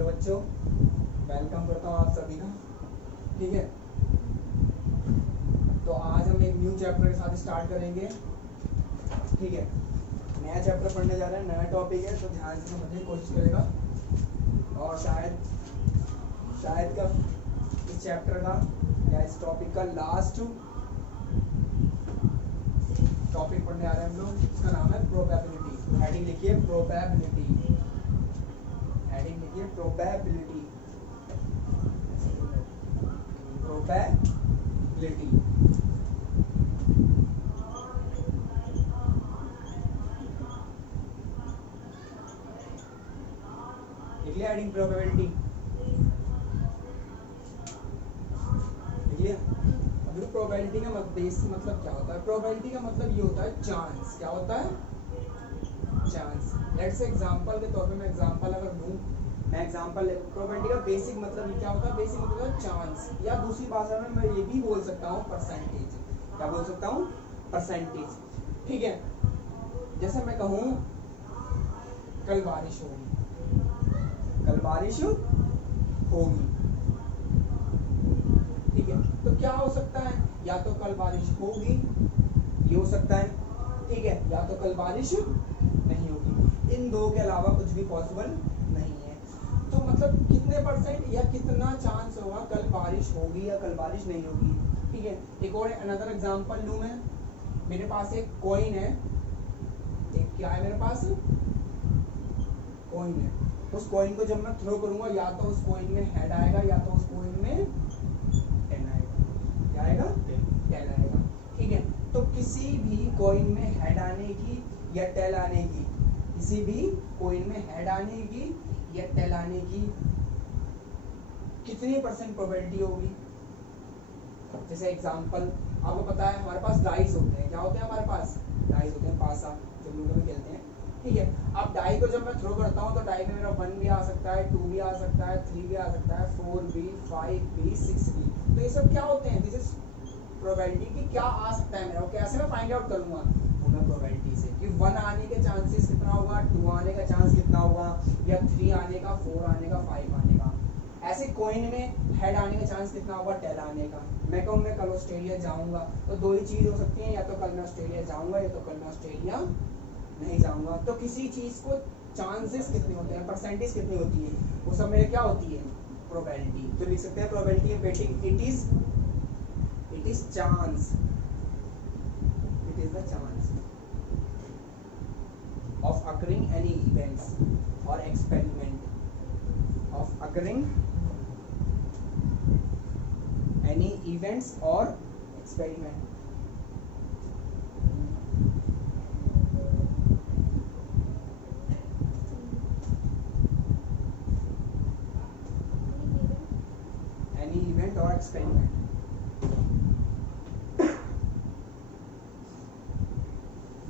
Hello बच्चों, welcome करता हूँ आप सभी का। ठीक है, तो आज हम एक न्यू चैप्टर के साथ स्टार्ट करेंगे। ठीक है, नया चैप्टर पढ़ने जा रहे हैं, नया टॉपिक है, तो ध्यान से समझने की कोशिश करेगा। और शायद का इस चैप्टर का या इस टॉपिक का लास्ट टॉपिक पढ़ने आ रहे हैं हम लोग। इसका नाम है प्रोबेबिलिटी। हेडिंग लिखिए प्रोबेबिलिटी, हेडिंग लिखिए प्रोबेबिलिटी, प्रोबेबिलिटी। लिख लिया हेडिंग प्रोबेबिलिटी, लिख लिया। अभी प्रोबेबिलिटी का मतलब क्या होता है? प्रोबेबिलिटी का मतलब ये होता है चांस। क्या होता है? चांस। लेट्स एग्जांपल के तौर पे मैं एग्जांपल अगर दूं, मैं एग्जांपल प्रोबेबिलिटी का बेसिक मतलब क्या होता है? बेसिक मतलब है चांस, या दूसरी भाषा में मैं ये भी बोल सकता हूँ परसेंटेज। क्या बोल सकता हूँ? परसेंटेज। ठीक है, जैसे मैं कहूँ कल बारिश होगी, कल बारिश होगी। ठीक है, तो क्या हो सकता है? या तो कल बारिश होगी, ये हो सकता है। ठीक है, या तो कल बारिश नहीं होगी। इन दो के अलावा कुछ भी पॉसिबल नहीं है। तो मतलब कितने परसेंट या कितना चांस होगा कल बारिश होगी या कल बारिश नहीं होगी। ठीक है, एक और अनदर एग्जांपल लूं मैं। मेरे पास एक कॉइन है, एक क्या है मेरे पास? कॉइन है। उस कॉइन को जब मैं थ्रो करूंगा, या तो उस कॉइन में हेड आएगा या तो उस कॉइन में टेल आएगा। क्या आएगा? टेल आएगा। ठीक है, तो किसी भी कॉइन में हेड आने की या टेल आने की, किसी भी कॉइन में हेड आने की या टेल आने की कितनी परसेंट प्रोबेबिलिटी होगी? जैसे एग्जांपल आपको पता है हमारे पास डाइस होते हैं। क्या होते हैं हमारे पास? डाइस होते हैं, पासा जो लूडो में खेलते हैं। ठीक है, अब डाई को जब मैं थ्रो करता हूँ तो डाई में मेरा 1 भी आ सकता है, 2 भी आ सकता है, 3 भी आ सकता है, 4 भी, 5 भी, 6 भी। तो ये सब क्या होते हैं? दिस इज प्रोबेबिलिटी कि क्या आ सकता है मेरा। कैसे मैं फाइंड आउट करूंगा? वो मैं प्रोबेबिलिटी से कि 1 आने के चांसेस कितना होगा, 2 आने का चांस कितना होगा, या 3 आने का, 4 आने का, 5 आने का। ऐसे कॉइन में हेड आने का चांस कितना होगा, टेल आने का। मैं कहूँ मैं कल ऑस्ट्रेलिया जाऊंगा, तो दो ही चीज हो सकती है, या तो कल मैं ऑस्ट्रेलिया जाऊंगा या तो कल मैं ऑस्ट्रेलिया नहीं जाऊंगा। तो किसी चीज को चांसेस कितने होते हैं, परसेंटेज कितनी होती है, वो सब मेरे क्या होती है? प्रोबेबिलिटी। तो लिख सकते हैं probability of betting it is chance, it is the chance of occurring any events or experiment, of occurring any events or experiment. Any event or experiment.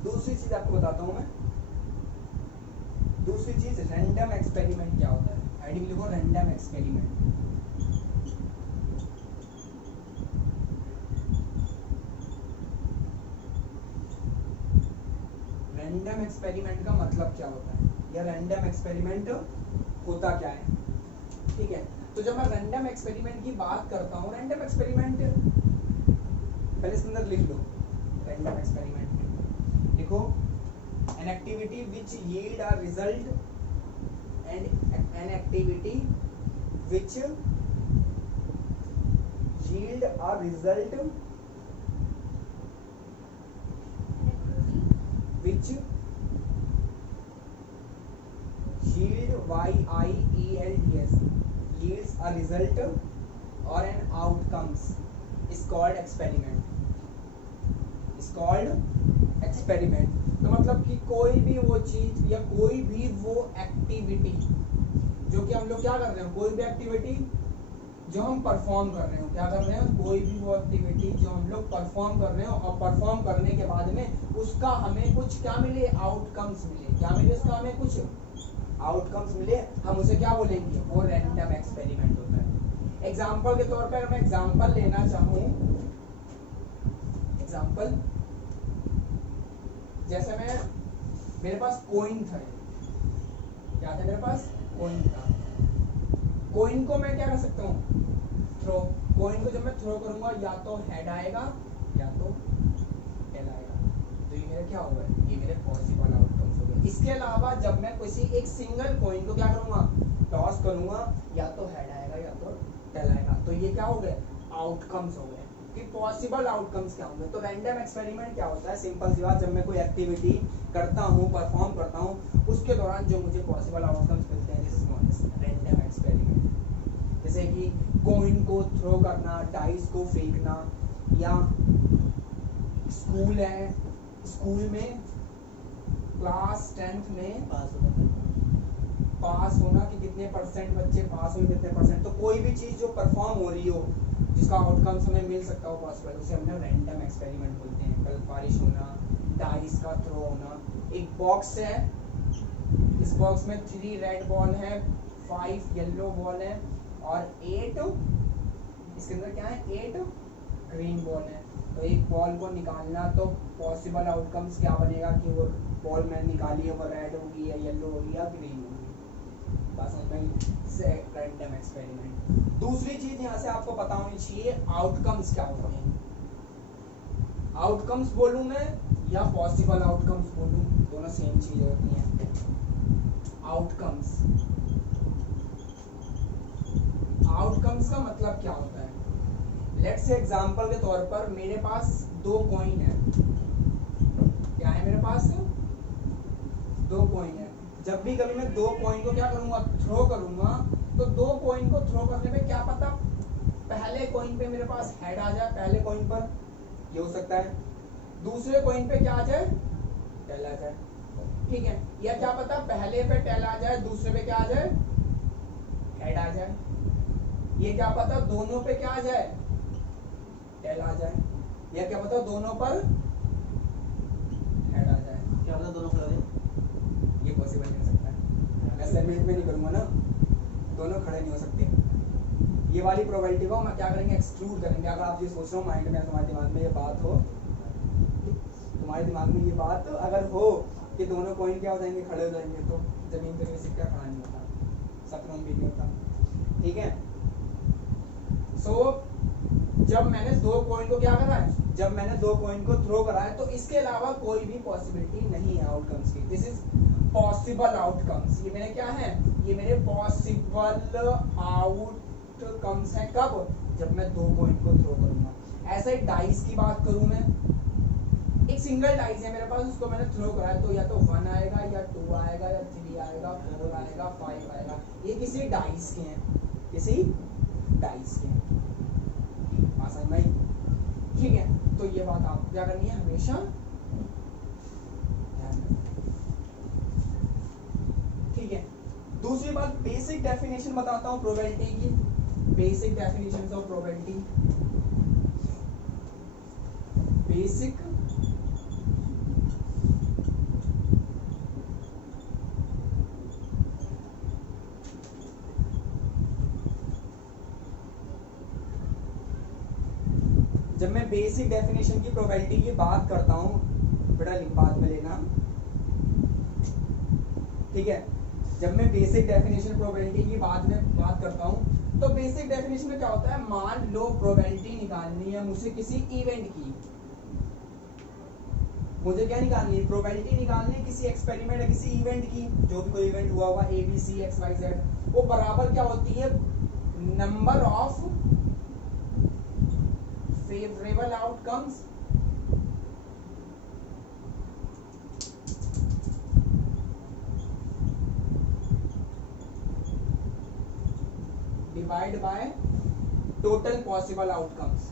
दूसरी चीज आपको बताता हूं मैं। दूसरी चीज रैंडम एक्सपेरिमेंट क्या होता है? हेडिंग लिखो रैंडम एक्सपेरिमेंट। रैंडम एक्सपेरिमेंट का मतलब क्या होता है, या रैंडम एक्सपेरिमेंट होता क्या है? ठीक है, तो जब मैं रैंडम एक्सपेरिमेंट की बात करता हूँ, रैंडम एक्सपेरिमेंट पहले इसके अंदर लिख लो। रैंडम एक्सपेरिमेंट लिखो, an activity which yield a result and an activity which yield a result which yield YIELDS yields a result or an outcomes is called experiment, is called experiment। तो मतलब कि कोई भी वो चीज या कोई भी वो एक्टिविटी जो कि हम लोग क्या कर रहे हो, कोई भी एक्टिविटी जो हम परफॉर्म कर रहे हो, क्या कर रहे हो, कोई भी वो एक्टिविटी जो हम लोग परफॉर्म कर रहे हो, और परफॉर्म करने के बाद में उसका हमें कुछ क्या मिले, आउटकम्स मिले। क्या मिले? उसका हमें कुछ आउटकम्स मिले, हम उसे क्या बोलेंगे? वो रैंडम एक्सपेरिमेंट होता है। एग्जाम्पल के तौर पर अगर मैं एग्जाम्पल लेना चाहूँ, एग्जाम्पल जैसे मेरे पास कॉइन था। क्या था मेरे पास? कॉइन था। कॉइन को मैं क्या कर सकता हूँ, थ्रो। कॉइन को जब मैं थ्रो करूंगा या तो हेड आएगा या तो टेल आएगा, तो ये मेरा क्या होगा, ये मेरे पॉसिबल आउटकम्स हो गए। इसके अलावा जब मैं किसी एक सिंगल कॉइन को क्या करूंगा, टॉस करूंगा, या तो हेड आएगा या तो टेल आएगा, तो ये क्या हो गए, आउटकम्स हो गए कि पॉसिबल आउटकम्स क्या होंगे। तो रैंडम एक्सपेरिमेंट क्या होता है, सिंपल सी बात, जब मैं कोई एक्टिविटी करता हूँ, परफॉर्म करता हूँ, उसके दौरान जो मुझे पॉसिबल आउटकम्स मिलते हैं, this is known as random experiment. जैसे कि कॉइन को थ्रो करना, डाइस को फेंकना, या स्कूल है, स्कूल में क्लास 10th में पास होना कि कितने परसेंट बच्चे पास हुए, कितने परसेंट, तो कोई भी चीज जो परफॉर्म हो रही हो, जिसका आउटकम्स हमें मिल सकता हो पॉसिबल, उसे हमने रैंडम एक्सपेरिमेंट बोलते हैं। कल बारिश होना, डाइस का थ्रो होना, एक बॉक्स है, इस बॉक्स में 3 रेड बॉल है, 5 येलो बॉल है और 8 इसके अंदर क्या है, 8 ग्रीन बॉल है। तो एक बॉल को निकालना, तो पॉसिबल आउटकम्स क्या बनेगा कि वो बॉल मैंने निकाली है वो रेड होगी या येलो होगी या ग्रीन होगी। बस हमें रैंडम एक्सपेरिमेंट। दूसरी चीज यहाँ से आपको पता होनी चाहिए, आउटकम्स क्या होते हैं। आउटकम्स बोलूं मैं या पॉसिबल आउटकम्स बोलूं, दोनों सेम चीज होती हैं। आउटकम्स, आउटकम्स का मतलब क्या होता है, लेट्स से एग्जांपल के तौर पर मेरे पास 2 कॉइन है, क्या है मेरे पास, 2 कॉइन है। जब भी कभी मैं 2 कॉइन को क्या करूंगा, थ्रो करूंगा, तो 2 कॉइन को थ्रो करने में क्या पता पहले कॉइन पे मेरे पास हेड आ जाए, पहले कॉइन पर ये हो सकता है, दूसरे कॉइन पे क्या आ जाए, टेल आ जाए, ठीक है। या क्या पता पहले पे टेल आ जाए, दूसरे पे क्या आ जाए, हेड आ जाए। ये क्या पता दोनों पे क्या आ जाए, टेल आ जाए। या क्या पता दोनों पर हेड आ जाए, क्या पता दोनों खड़े हैं? ये पॉसिबल नहीं हो सकता है, मैं असाइनमेंट में नहीं करूंगा ना, दोनों खड़े नहीं हो सकते। ये वाली प्रोबेबिलिटी को हम क्या करेंगे, एक्सक्लूड करेंगे। अगर आप ये सोच रहे हो माइंड में, तुम्हारे दिमाग में ये बात हो, तुम्हारे दिमाग में ये बात अगर हो कि दोनों कॉइन क्या हो जाएंगे, खड़े हो जाएंगे, तो जमीन पे सिक्का खड़ा नहीं होता, सतरंग भी नहीं होता, ठीक है। सो जब मैंने 2 कॉइन को क्या करा है, जब मैंने 2 कॉइन को थ्रो करा है, तो इसके अलावा कोई भी पॉसिबिलिटी नहीं है आउटकम्स की। This is possible outcomes. ये मेरे क्या है, ये मेरे पॉसिबल आउटकम्स हैं। कब, जब मैं 2 कॉइन को थ्रो करूंगा। ऐसे ही डाइस की बात करूं मैं, एक सिंगल डाइस है मेरे पास, उसको मैंने थ्रो करा है, तो या तो 1 आएगा या 2 आएगा या 3 आएगा, 4 आएगा, 5 आएगा। ये किसी डाइस के हैं, किसी डाइस के हैं, आसान भाई, ठीक है। तो ये बात आपको क्या करनी है, हमेशा ध्यान रखना, ठीक है। दूसरी बात, बेसिक डेफिनेशन बताता हूं प्रोबेबिलिटी की, basic definitions of probability. Basic जब मैं बेसिक डेफिनेशन की प्रोबेबिलिटी की बात करता हूं, बेटा बात में लेना, ठीक है। जब मैं बेसिक डेफिनेशन प्रोबेबिलिटी की बात करता हूं, तो बेसिक डेफिनेशन में क्या होता है, मान लो प्रोबेबिलिटी निकालनी है मुझे किसी इवेंट की, मुझे क्या निकालनी है, प्रोबेबिलिटी निकालनी है किसी एक्सपेरिमेंट, किसी इवेंट की, जो भी कोई इवेंट हुआ होगा ABC XYZ, वो बराबर क्या होती है, number of favourable outcomes divide by total possible outcomes.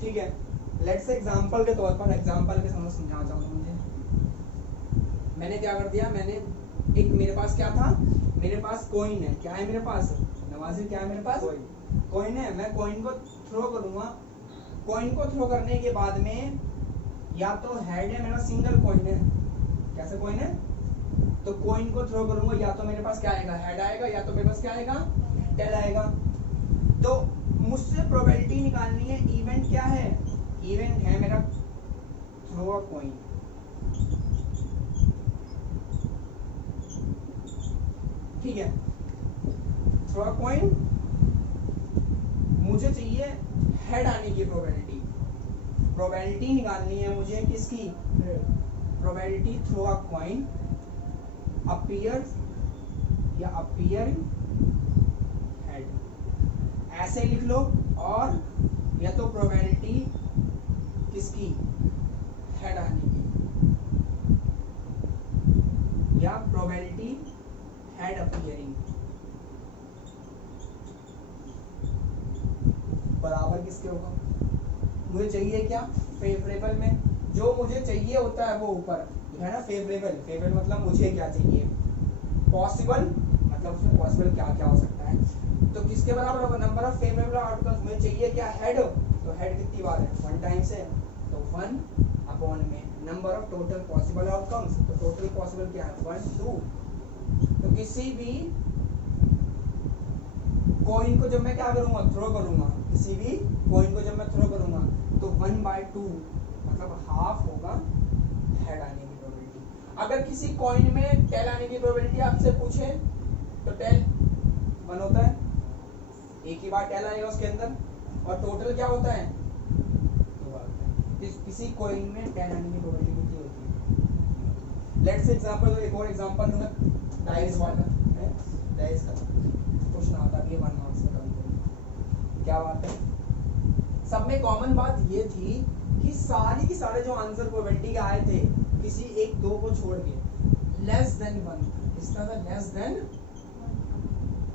ठीक है। लेट्स एग्जांपल के तौर पर, एग्जांपल के समझ समझाना चाहूंगा मुझे, मैंने क्या कर दिया, मैंने एक, मेरे पास क्या था, मेरे पास कॉइन है, क्या है मेरे पास, नवाजिर क्या है मेरे पास, कॉइन है। मैं कॉइन को थ्रो करूंगा, कॉइन को थ्रो करने के बाद में या तो हेड है, मेरा सिंगल कॉइन है, कैसे कॉइन है, तो कॉइन को थ्रो करूंगा, या तो मेरे पास क्या आएगा, हेड आएगा, या तो मेरे पास क्या आएगा, टेल आएगा। तो मुझसे प्रोबेबिलिटी निकालनी है, इवेंट क्या है, इवेंट है मेरा थ्रो अ कॉइन, ठीक है, थ्रो अ कॉइन, मुझे चाहिए हेड आने की प्रोबेबिलिटी, प्रोबेबिलिटी निकालनी है मुझे किसकी, probability throw a coin appear या अपीयरिंग हेड, ऐसे लिख लो, और या तो प्रोबेबिलिटी किसकी, हेड आने की, या प्रोबेबिलिटी हेड अपीयरिंग, बराबर किसके होगा, मुझे चाहिए क्या, फेवरेबल में जो मुझे चाहिए होता है वो ऊपर है ना, फेवरेबल, फेवरेबल मतलब मुझे क्या चाहिए, पॉसिबल मतलब उसमें पॉसिबल क्या क्या हो सकता है, तो किसके बराबर होगा, नंबर ऑफ फेवरेबल आउटकम्स, मुझे चाहिए क्या, हेड, तो हेड कितनी बार है, 1 टाइम्स है, तो 1 अपॉन में number of total possible outcomes, तो टोटल पॉसिबल क्या है 1 2, तो किसी भी कॉइन को जब मैं क्या करूंगा, थ्रो करूंगा, किसी भी कॉइन को जब मैं थ्रो करूंगा तो 1/2 मतलब हाफ होगा हेड आने की प्रोबेबिलिटी। अगर किसी कॉइन में टेल आने की प्रोबेबिलिटी आपसे पूछे तो टेल 1 होता है, एक ही बार टेल आएगा उसके अंदर, और टोटल क्या होता है 2 बार होता है। किसी कॉइन में टेल आने की प्रोबेबिलिटी कितनी होती है, लेट्स एग्जांपल, एक और एग्जांपल लूंगा, डाइस वाला है, डाइस का क्वेश्चन आता है 1 मार्क्स का काम, क्या बात है, सब में कॉमन बात ये थी कि सारी की सारे जो आंसर प्रोबेबिलिटी के आए थे किसी एक दो को छोड़ के लेस देन 1 था, इसका था लेस देन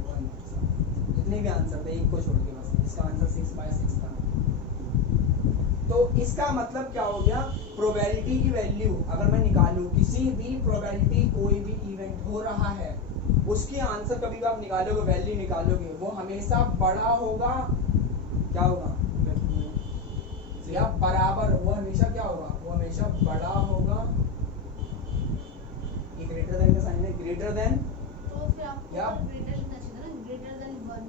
1, जितने भी आंसर थे एक को छोड़ के बस, इसका आंसर 6/6 था। तो इसका मतलब क्या हो गया, प्रोबेबिलिटी की वैल्यू अगर मैं निकालूं, किसी भी प्रोबेबिलिटी कोई भी इवेंट हो रहा है उसकी आंसर कभी भी आप निकालोगे, वैल्यू निकालोगे, वो हमेशा बड़ा होगा, क्या होगा या बराबर, वो हमेशा क्या होगा, वो हमेशा बड़ा होगा, ये ग्रेटर देन का साइन है, ग्रेटर देन, तो फिर आपको या ग्रेटर लिखना चाहिए था ना, ग्रेटर देन 1,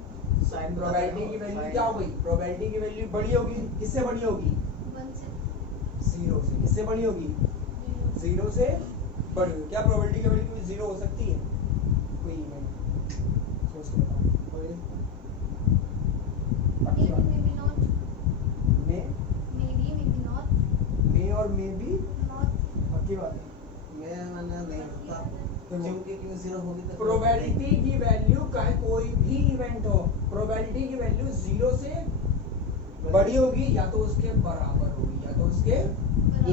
साइन, प्रोबेबिलिटी की वैल्यू क्या हो गई, प्रोबेबिलिटी की वैल्यू बड़ी होगी, किससे बड़ी होगी, 1 से 0 से, किससे बड़ी होगी, 0 से बड़ी होगी, क्या प्रोबेबिलिटी की वैल्यू 0 हो सकती है, कोई इवेंट सोच के बताओ, कोई पक्की बात, maybe not, may not, may और मे बी नॉट, पक्की बात है, मैंने नहीं होता क्योंकि 0 होगी तो प्रोबेबिलिटी की वैल्यू का कोई भी इवेंट हो, प्रोबेबिलिटी की वैल्यू 0 से बड़ी होगी या तो उसके बराबर होगी या तो उसके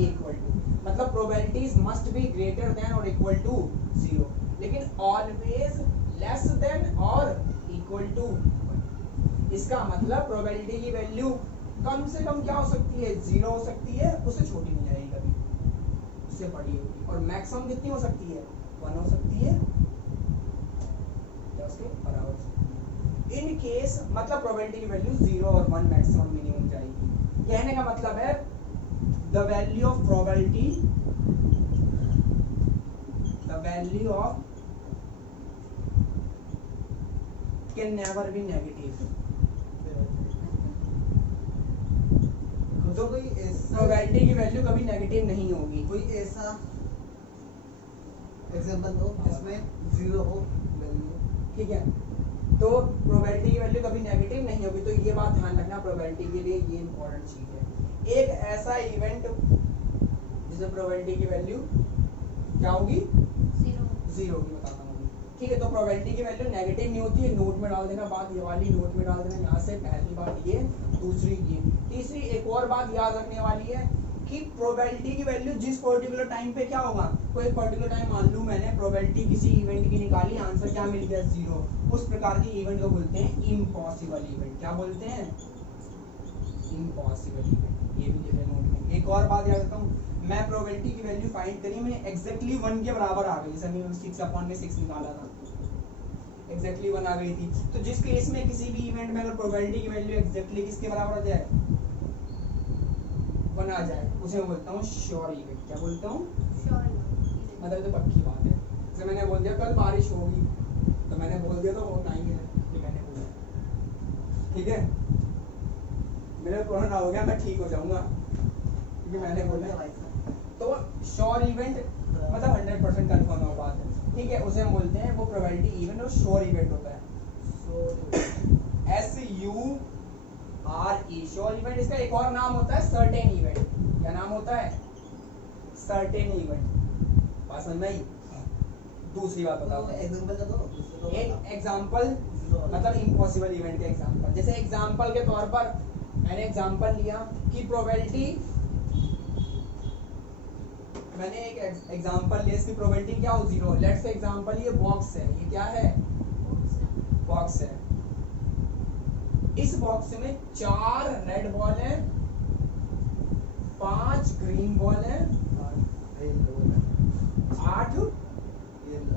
इक्वल टू, मतलब probabilities must be greater than और इक्वल टू 0, लेकिन ऑलवेज लेस देन और इक्वल टू 1। इसका मतलब प्रोबेबिलिटी की वैल्यू कम से कम क्या हो सकती है, 0 हो सकती है, उससे छोटी नहीं जाएगी कभी, उससे बड़ी होगी, और मैक्सिमम कितनी हो सकती है, 1 हो सकती है या उसके बराबर हो सकती है। इन केस मतलब प्रोबेबिलिटी की वैल्यू 0 और 1 मैक्सिमम मिनिमम जाएगी। कहने का मतलब है the value of probability, the value of can never be negative, तो कोई ऐसा प्रोबेबिलिटी की वैल्यू कभी नेगेटिव नहीं होगी। कोई ऐसा एग्जांपल दो जिसमें 0 हो वैल्यू, ठीक है, तो प्रोबेबिलिटी की वैल्यू कभी नेगेटिव नहीं होगी, तो ये बात ध्यान रखना, प्रोबेबिलिटी के लिए ये इंपॉर्टेंट चीज है। एक ऐसा इवेंट जिसमें प्रोबेबिलिटी की वैल्यू क्या होगी, 0 की, बताता हूँ। ठीक है, तो प्रोबेबिलिटी की वैल्यू नेगेटिव नहीं होती है, नोट में डाल देना, बात ये वाली नोट में डाल देना, यहाँ से पहली बात ये, दूसरी ये, तीसरी एक और बात याद रखने वाली है कि प्रोबेबिलिटी की वैल्यू जिस पर्टिकुलर टाइम पे क्या होगा, कोई पर्टिकुलर टाइम मान लूं मैंने प्रोबेबिलिटी किसी इवेंट की निकाली, आंसर क्या मिल गया 0, उस प्रकार के इवेंट को बोलते हैं इम्पॉसिबल इवेंट। क्या बोलते हैं, इम्पॉसिबल इवेंट। ये भी लिख लें नोट में। एक और बात याद रखता हूँ, मैं प्रोबेबिलिटी की वैल्यू फाइंड करी, मैंने एग्जैक्टली 1 के बराबर आ गई, जैसे मैंने 6/6 निकाला था, एग्जैक्टली 1 आ गई थी। तो जिस केस में किसी भी इवेंट में अगर प्रोबेबिलिटी की वैल्यू एग्जैक्टली किसके बराबर आ जाए, 1 आ जाए, उसे मैं बोलता हूँ श्योर इवेंट। क्या बोलता हूँ, मतलब तो पक्की बात है। जैसे मैंने बोल दिया कल बारिश होगी, तो मैंने बोल दिया तो होना ही है, ये मैंने बोला, ठीक है, मेरा कोरोना हो गया, मैं ठीक हो जाऊंगा क्योंकि मैंने बोला। तो श्योर इवेंट मतलब 100% कंफर्म है बात है, ठीक है, उसे हम बोलते हैं वो प्रोबेबिलिटी इवेंट और श्योर इवेंट होता है। SURE sure event. इसका एक और नाम होता है सर्टेन इवेंट। क्या नाम होता है? Certain event. बात समझ में आई? दूसरी बात बताओ, एग्जांपल का दो। एक एग्जांपल मतलब इम्पॉसिबल इवेंट के एग्जांपल। जैसे एग्जांपल के तौर पर मैंने एग्जांपल लिया कि प्रोबेबिलिटी, मैंने एक एग्जांपल लिया, इसकी प्रोबेबिलिटी क्या हो? 0। लेट्स से एग्जांपल ये बॉक्स है, ये क्या है? बॉक्स है। इस बॉक्स में 4 रेड बॉल है, 5 ग्रीन बॉल है, 8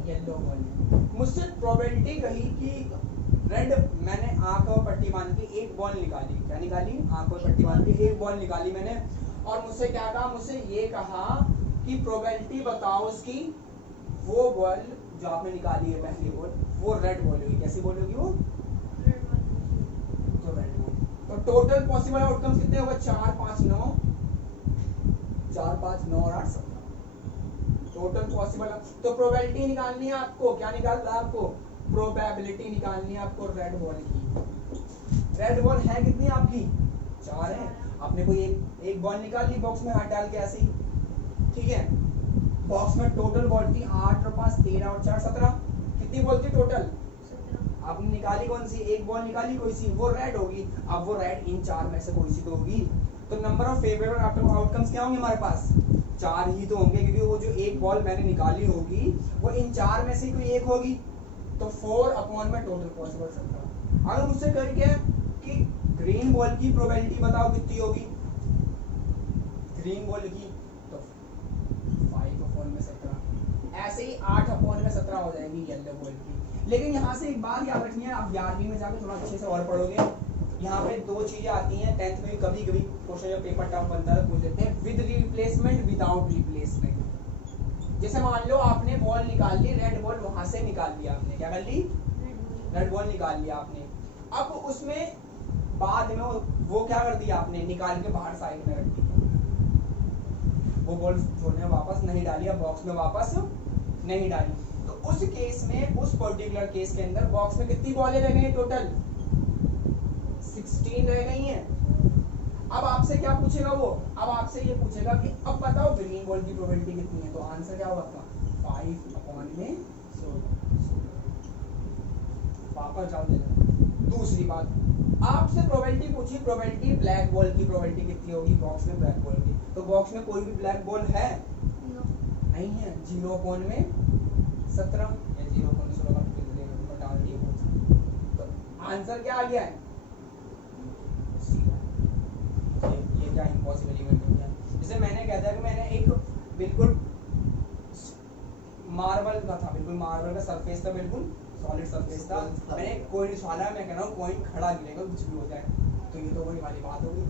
येलो बॉल है। मुझसे प्रोबेबिलिटी कही कि रेड, मैंने आंख और पट्टी बांध के एक बॉल निकाली। क्या निकाली? आंख और पट्टी बांध के एक बॉल निकाली मैंने, और मुझसे क्या कहा? मुझसे ये कहा कि प्रोबेबिलिटी बताओ उसकी, वो बॉल जो आपने निकाली है पहली बॉल, वो रेड बॉल होगी। कैसी बॉल होगी वो? तो रेड बॉल। तो टोटल पॉसिबल आउटकम्स कितने होगा? 4 5 9, 4 5 9 और 8 17 टोटल पॉसिबल। तो प्रोबेबिलिटी निकालनी है आपको। क्या निकालना है आपको? प्रोबेबिलिटी निकालनी है आपको रेड बॉल की। रेड बॉल है कितनी आपकी? 4 है। आपने कोई एक बॉल निकाली बॉक्स में हाथ डाल के ऐसे ही, ठीक है। बॉक्स में टोटल बॉल थी 8 और 5 13 और 4 17। कितनी बॉल थी टोटल? आपने निकाली कौन सी? एक बॉल निकाली कोई सी, वो रेड होगी। अब वो रेड इन 4 में से कोई सी तो होगी। तो नंबर ऑफ फेवरेबल आउटकम्स क्या होंगे हमारे पास? 4 ही तो होंगे, क्योंकि वो जो एक बॉल मैंने निकाली होगी वो इन 4 में से कोई एक होगी। तो 4 अपॉन में टोटल पॉसिबल 17। अगर मुझसे कर क्या कि ग्रीन बॉल की प्रोबेबिलिटी बताओ कितनी होगी? ग्रीन बॉल की तो 5 अपॉन में 17। ऐसे ही 8 अपॉन में 17 हो जाएगी येलो बॉल की। लेकिन यहाँ से एक बात याद रखनी है, आप 11वीं में जाकर थोड़ा अच्छे से और पढ़ोगे। यहाँ पे 2 चीजें आती हैं 10th में, कभी कभी क्वेश्चन जब पेपर टफ बनता है पूछ लेते हैं, विद रिप्लेसमेंट विदाउट रिप्लेसमेंट। जैसे मान लो आपने बॉल निकाल ली, रेड बॉल वहां से निकाल लिया आपने, क्या कर ली? रेड बॉल निकाल लिया आपने। अब उसमें बाद में वो क्या कर दिया आपने? निकाल के बाहर साइड में रख दिया। वो बॉल छोड़ने वापस नहीं डाली, अब बॉक्स में वापस नहीं डाली। तो उस केस में, उस पर्टिकुलर केस के अंदर बॉक्स में कितनी बॉलें रह गई? टोटल 16 रह गई हैं। अब आपसे क्या पूछेगा वो? अब आपसे ये पूछेगा कि अब बताओ ग्रीन बॉल की प्रोबेबिलिटी कितनी है। तो आंसर क्या होगा आपका? 5 अपॉन में 16। वापस जाओ। दूसरी बात, आपसे प्रोबेबिलिटी पूछी, प्रोबेबिलिटी ब्लैक बॉल की प्रोबेबिलिटी कितनी होगी बॉक्स में ब्लैक बॉल की। तो बॉक्स में कोई भी ब्लैक बॉल है? नहीं है। 0 अपॉन में 17 या 0 अपॉन में 16 डाल दिए। तो आंसर क्या आ गया है? ये क्या इम्पॉसिबल इवेंट हो गया। जैसे मैंने कहा था कि मैंने एक बिल्कुल मार्बल का था, बिल्कुल मार्बल का सरफेस था, बिल्कुल सॉलिड सरफेस था। मैंने कोई नहीं सवाला, मैं कह रहा हूँ कॉइन खड़ा गिरेगा कुछ भी हो जाए। तो ये तो वही वाली बात होगी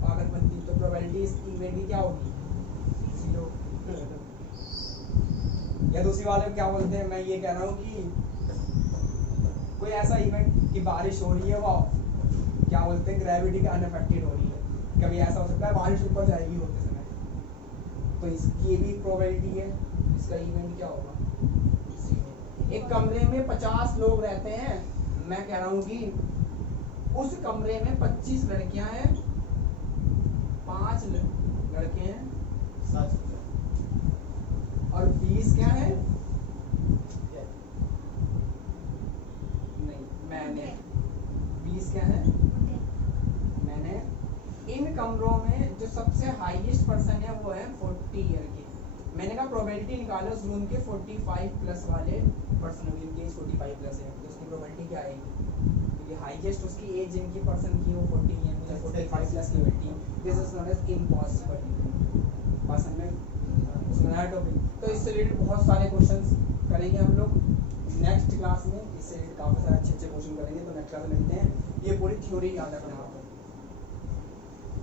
पागलपंती। तो प्रोबेबिलिटी इसकी इवेंट की क्या होगी? 0। या दूसरी वाले क्या बोलते हैं, मैं ये कह रहा हूँ कि कोई ऐसा इवेंट कि बारिश हो रही है, वो क्या बोलते हैं ग्रेविटी के अनअफेक्टेड हो रही है। कभी ऐसा हो सकता है बारिश ऊपर जाएगी होते समय, तो इसकी भी प्रोबेबिलिटी है। इसका इवेंट क्या होगा? एक कमरे में 50 लोग रहते हैं, मैं कह रहा हूँ कि उस कमरे में 25 लड़कियां हैं, 5 लड़के हैं और 20 क्या है? नहीं, मैंने 20 क्या है? मैंने इन कमरों में जो सबसे हाईएस्ट पर्सन है वो है 40 ईयर के। मैंने कहा प्रोबेबिलिटी निकालो उस रूम के 45 प्लस वाले पर्सन होगी, इनकी एज 45 प्लस है, तो उसकी प्रोबेबिलिटी क्या आएगी? क्योंकि हाईएस्ट उसकी एज जिनकी पर्सन की वो 40 है, मुझे 45 प्लस की बेटी। This is not as impossible person में उसमें नया टॉपिक। तो इससे रिलेटेड बहुत सारे क्वेश्चंस करेंगे हम लोग नेक्स्ट क्लास में। इससे रिलेटेड काफी सारे अच्छे अच्छे क्वेश्चन करेंगे। तो नेक्स्ट क्लास में मिलते हैं। ये पूरी थ्योरी याद रखना।